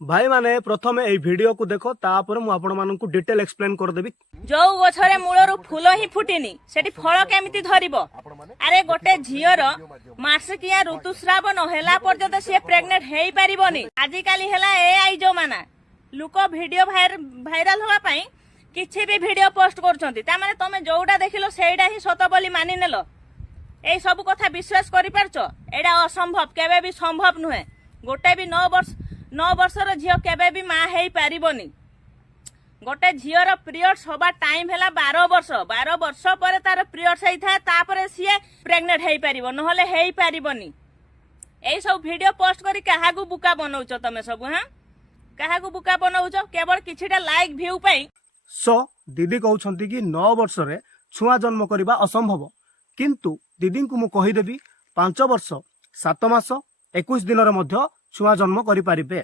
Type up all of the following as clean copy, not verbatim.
भाई माने प्रथम ए वीडियो को देखो तापर मु आपण माननकु डिटेल एक्सप्लेन कर देबी। जो गछरे मूलरू फूल ही फुटिनी सेठी फल केमिति धरिबो। अरे गोटे झियर मासिकिया ऋतुस्राव न होला पर्यंत से प्रेग्नेंट हेई परिबोनी। आजि काली हेला एआई जो माना लोक वीडियो भाइराल होवा पई किछि भी वीडियो पोस्ट करछंती ता माने तमे जोउडा देखिलो सेइडा ही सत बोली मानि नेलो। एई सब कथा विश्वास करि पारछो? एडा असंभव, केबे भी संभव नुहे। गोटे भी 9 वर्षर झियो केबे भी मां हेई पारिबोनी। गोटे झियर पीरियड्स होबा टाइम हैला 12 वर्ष। 12 वर्ष पर तार पीरियड्स हेई था तापर सीए प्रेग्नेंट हेई पारिबो, नहले हेई पारिबोनी। एई सब वीडियो पोस्ट करी काहागु बुका बनौचो तमे सब? हां, काहागु बुका बनौचो केवल किछिटा लाइक व्यू पई? सो दीदी कहउछंती कि 9 वर्ष रे छुआ जन्म करबा असंभव, किंतु दीदी को मु कहि देबी 5 वर्ष 7 मास 21 दिन रे मध्य छुआ जन्म करि पारिबे।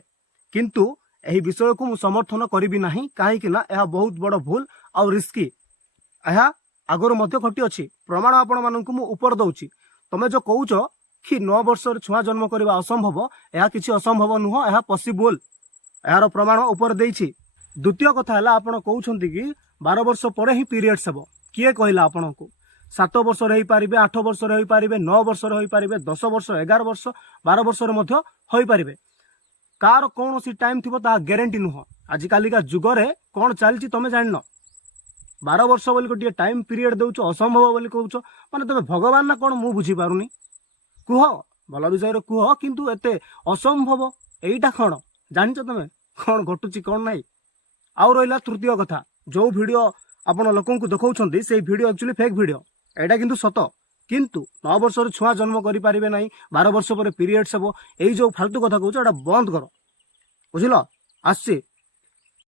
किंतु एही विषय को मु समर्थन करिबी नाही, काहे कि ना एहा बहुत बड़ भूल आ रिस्की। एहा आगर मध्य घटी अछि, प्रमाण आपण माननकु मु ऊपर दउची। तमे जो कहउछो कि 9 वर्ष रे छुआ जन्म करबा असंभव, एहा किछि असंभव नुह, एहा पॉसिबल। एहार प्रमाण ऊपर देइछि। द्वितीय कथा हला आपण कहउछंती कि 12 वर्ष परे ही पीरियड्स हेबो। किए कहला आपनको? 7 वर्ष रही पारिबे, 8 वर्ष रही पारिबे, 9 वर्ष रही पारिबे, 10 वर्ष, 11 वर्ष, 12 वर्ष रे मध्य होई पारिबे। कार कौन सी टाइम थिबो ता गारंटी नुह। आज कालिका जुगरे कौन चलची तमे जान? 12 वर्ष बोली गोटे टाइम पीरियड दउचो असंभव बोली कहउचो, माने तमे भगवान ना कौन मु बुझी पारुनी। कुह भल विषय रे कुह, किंतु एते असंभव एइटा कौन जानिचो तमे? कौन घटुची कौन नाही? आउ रहिला तृतीय कथा, जो वीडियो आपण लोकन को देखौछंती से वीडियो एक्चुअली फेक वीडियो। एटा किंतु सत, किंतु 9 वर्ष रे छुआ जन्म करि पारिबे नाही, 12 वर्ष पर पीरियड्स हेबो, एई जो फालतू कथा कहउछो एटा बंद करो, बुझिलो? आसी